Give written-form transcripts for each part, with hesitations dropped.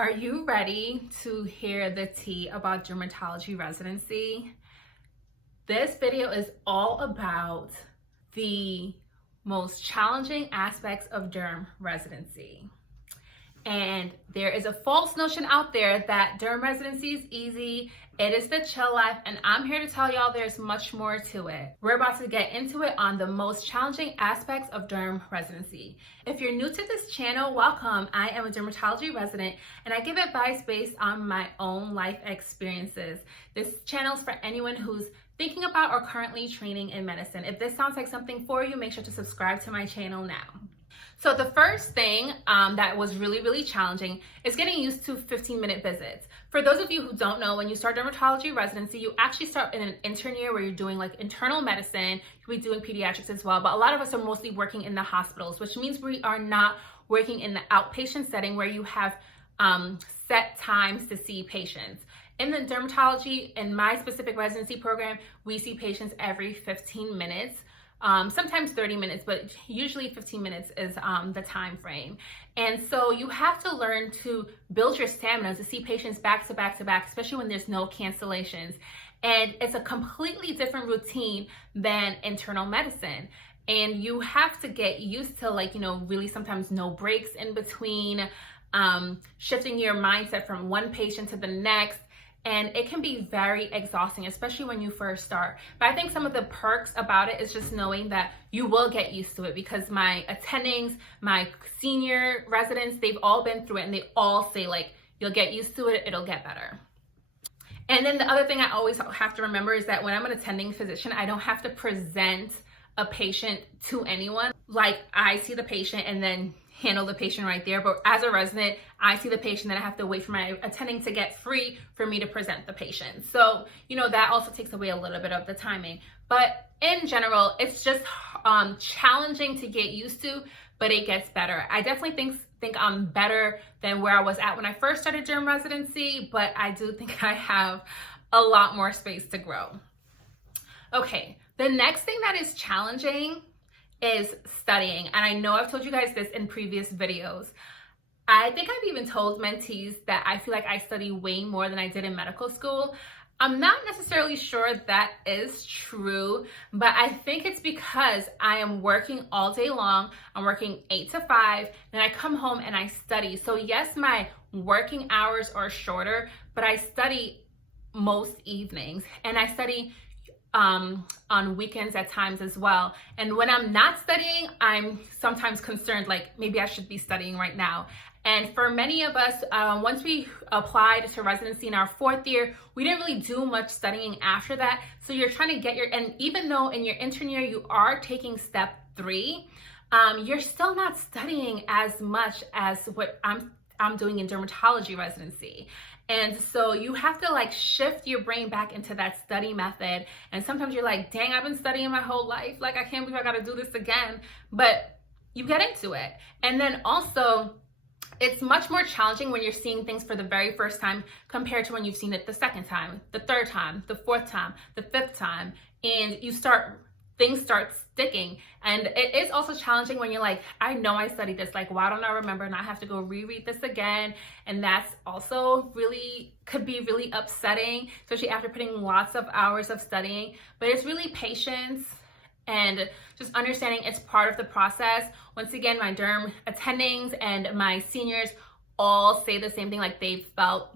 Are you ready to hear the tea about dermatology residency? This video is all about the most challenging aspects of derm residency. And there is a false notion out there that derm residency is easy. It is the chill life, and I'm here to tell y'all there's much more to it. We're about to get into it on the most challenging aspects of derm residency. If you're new to this channel, welcome. I am a dermatology resident, and I give advice based on my own life experiences. This channel is for anyone who's thinking about or currently training in medicine. If this sounds like something for you, make sure to subscribe to my channel now. So the first thing that was really challenging is getting used to 15-minute visits. For those of you who don't know, when you start dermatology residency, you actually start in an intern year where you're doing like internal medicine. You'll be doing pediatrics as well, but a lot of us are mostly working in the hospitals, which means we are not working in the outpatient setting where you have set times to see patients. In the dermatology, in my specific residency program, we see patients every 15 minutes. Sometimes 30 minutes, but usually 15 minutes is the time frame. And so you have to learn to build your stamina to see patients back to back to back, especially when there's no cancellations. And it's a completely different routine than internal medicine. And you have to get used to really sometimes no breaks in between, shifting your mindset from one patient to the next. And it can be very exhausting, especially when you first start. But I think some of the perks about it is just knowing that you will get used to it, because my attendings, my senior residents, they've all been through it, and they all say you'll get used to it, it'll get better. And then the other thing I always have to remember is that when I'm an attending physician, I don't have to present a patient to anyone. I see the patient and then handle the patient right there. But as a resident, I see the patient, then I have to wait for my attending to get free for me to present the patient. So, that also takes away a little bit of the timing. But in general, it's just challenging to get used to, but it gets better. I definitely think I'm better than where I was at when I first started derm residency, but I do think I have a lot more space to grow. Okay, the next thing that is challenging is studying. And I know I've told you guys this in previous videos. I think I've even told mentees that I feel like I study way more than I did in medical school. I'm not necessarily sure that is true, but I think it's because I am working all day long. I'm working 8 to 5, then I come home and I study. So yes, my working hours are shorter, but I study most evenings, and I study on weekends at times as well. And when I'm not studying, I'm sometimes concerned, maybe I should be studying right now. And for many of us, once we applied to residency in our 4th year, we didn't really do much studying after that. So you're trying to get and even though in your intern year you are taking step 3, you're still not studying as much as what I'm doing in dermatology residency. And so you have to shift your brain back into that study method. And sometimes you're like, dang, I've been studying my whole life. I can't believe I got to do this again. But you get into it. And then also, it's much more challenging when you're seeing things for the very first time compared to when you've seen it the 2nd time, the 3rd time, the 4th time, the 5th time. And things start sticking. And it is also challenging when you're like, I know I studied this, why don't I remember, and I have to go reread this again. And that's also could be really upsetting, especially after putting lots of hours of studying. But it's really patience and just understanding it's part of the process. Once again, my derm attendings and my seniors all say the same thing, they felt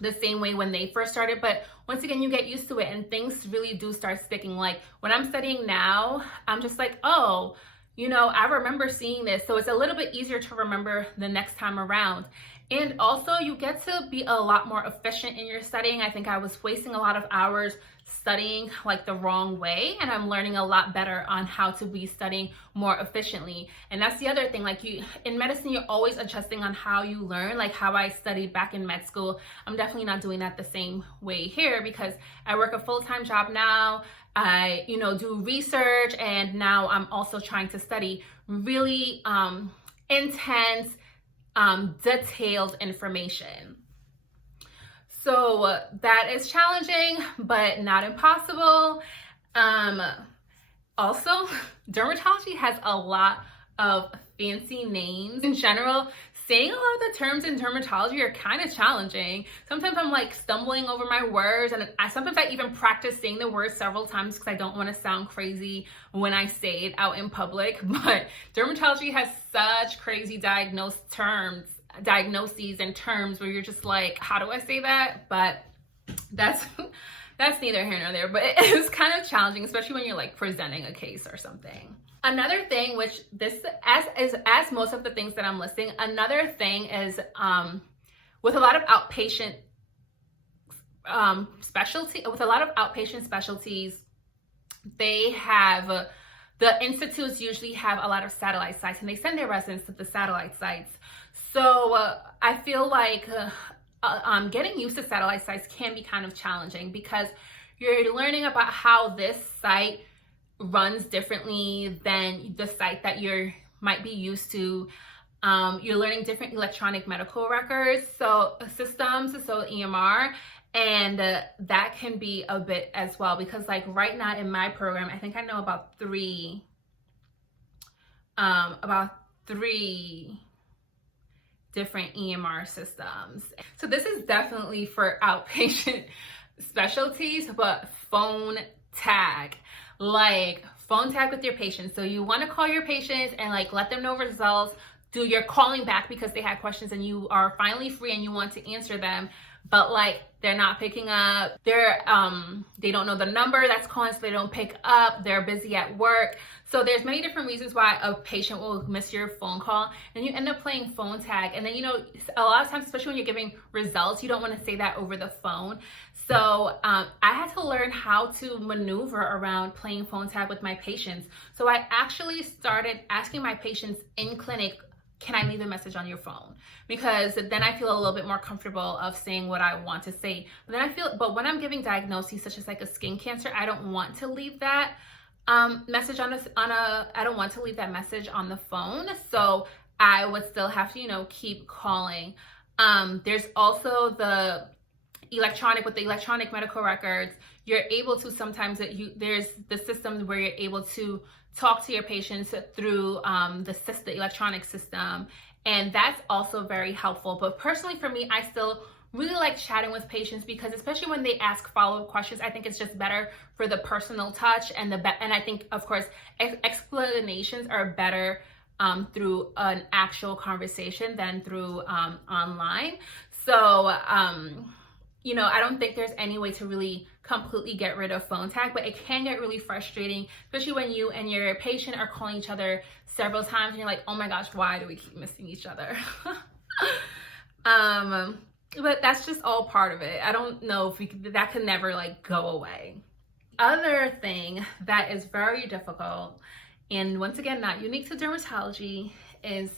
the same way when they first started. But once again, you get used to it and things really do start sticking. When I'm studying now, I'm just oh, I remember seeing this. So it's a little bit easier to remember the next time around. And also you get to be a lot more efficient in your studying. I think I was wasting a lot of hours studying the wrong way, and I'm learning a lot better on how to be studying more efficiently. And that's the other thing, in medicine, you're always adjusting on how you learn, how I studied back in med school. I'm definitely not doing that the same way here, because I work a full-time job now. I do research, and now I'm also trying to study really intense, detailed information. So that is challenging, but not impossible. Also, dermatology has a lot of fancy names in general. saying a lot of the terms in dermatology are kind of challenging. Sometimes I'm like stumbling over my words, and sometimes I even practice saying the words several times because I don't want to sound crazy when I say it out in public. But dermatology has such crazy diagnoses and terms where you're just like, how do I say that? But that's neither here nor there, but it is kind of challenging, especially when you're like presenting a case or something. Another thing, which this as most of the things that I'm listing, another thing is with a lot of outpatient specialties, they have the institutes usually have a lot of satellite sites, and they send their residents to the satellite sites. So I feel like getting used to satellite sites can be kind of challenging because you're learning about how this site runs differently than the site that you might be used to. You're learning different electronic medical records, so systems, so EMR, and that can be a bit as well, because like right now in my program, I think I know about three different EMR systems. So this is definitely for outpatient specialties, but phone tag with your patients. So you want to call your patients and like let them know results. You're calling back because they had questions and you are finally free and you want to answer them, but like they're not picking up. They don't know the number that's calling, so they don't pick up. They're busy at work. So there's many different reasons why a patient will miss your phone call, and you end up playing phone tag. And then, a lot of times, especially when you're giving results, you don't want to say that over the phone. So I had to learn how to maneuver around playing phone tag with my patients. So I actually started asking my patients in clinic, can I leave a message on your phone? Because then I feel a little bit more comfortable of saying what I want to say. But when I'm giving diagnoses such as like a skin cancer, I don't want to leave that message I don't want to leave that message on the phone. So I would still have to, keep calling. There's also the electronic medical records. You're able to sometimes there's the systems where you're able to talk to your patients through the electronic system, and that's also very helpful. But personally for me, I still really like chatting with patients, because especially when they ask follow-up questions, I think it's just better for the personal touch, and I think of course explanations are better through an actual conversation than through online. So I don't think there's any way to really completely get rid of phone tag, but it can get really frustrating, especially when you and your patient are calling each other several times and you're like, oh my gosh, why do we keep missing each other? But that's just all part of it. I don't know if that could never like go away. Other thing that is very difficult, and once again, not unique to dermatology, is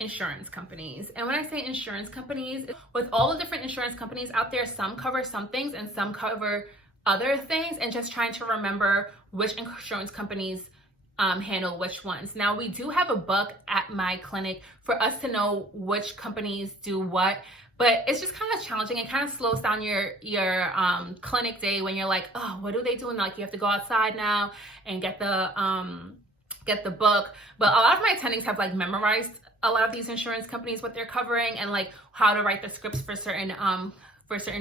insurance companies. And when I say insurance companies, with all the different insurance companies out there, some cover some things and some cover other things, and just trying to remember which insurance companies handle which ones. Now, we do have a book at my clinic for us to know which companies do what, but it's just kind of challenging. It kind of slows down your clinic day when you're like, oh, what do they do? And like you have to go outside now and get the book. But a lot of my attendings have like memorized a lot of these insurance companies, what they're covering, and like how to write the scripts for certain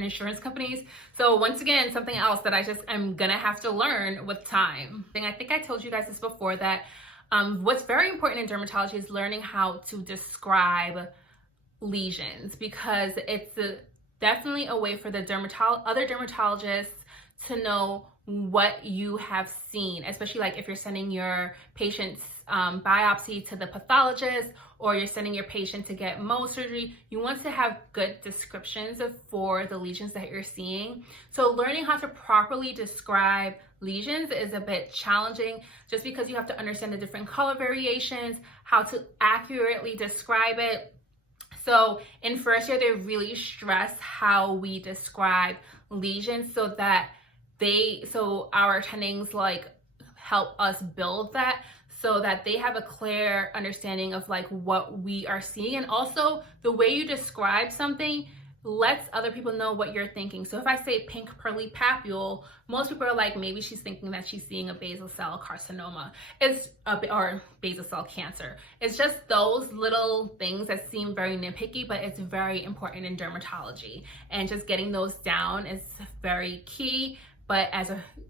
insurance companies. So once again, something else that I'm gonna have to learn with time. And I think I told you guys this before, that what's very important in dermatology is learning how to describe lesions, because it's definitely a way for the other dermatologists to know what you have seen, especially like if you're sending your patient's biopsy to the pathologist, or you're sending your patient to get Mohs surgery. You want to have good descriptions for the lesions that you're seeing. So learning how to properly describe lesions is a bit challenging, just because you have to understand the different color variations, how to accurately describe it. So in first year, they really stress how we describe lesions, so our attendings like help us build that, so that they have a clear understanding of like what we are seeing. And also the way you describe something lets other people know what you're thinking. So if I say pink pearly papule, most people are like, maybe she's thinking that she's seeing a basal cell carcinoma, or basal cell cancer. It's just those little things that seem very nitpicky, but it's very important in dermatology. And just getting those down is very key. But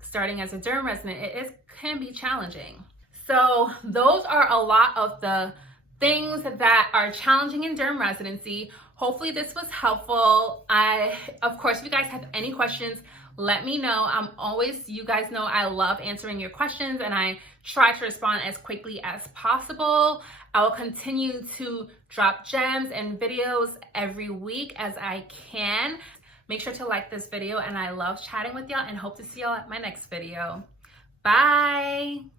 starting as a derm resident, it can be challenging. So those are a lot of the things that are challenging in derm residency. Hopefully this was helpful. Of course, if you guys have any questions, let me know. You guys know I love answering your questions, and I try to respond as quickly as possible. I will continue to drop gems and videos every week as I can. Make sure to like this video, and I love chatting with y'all and hope to see y'all at my next video. Bye.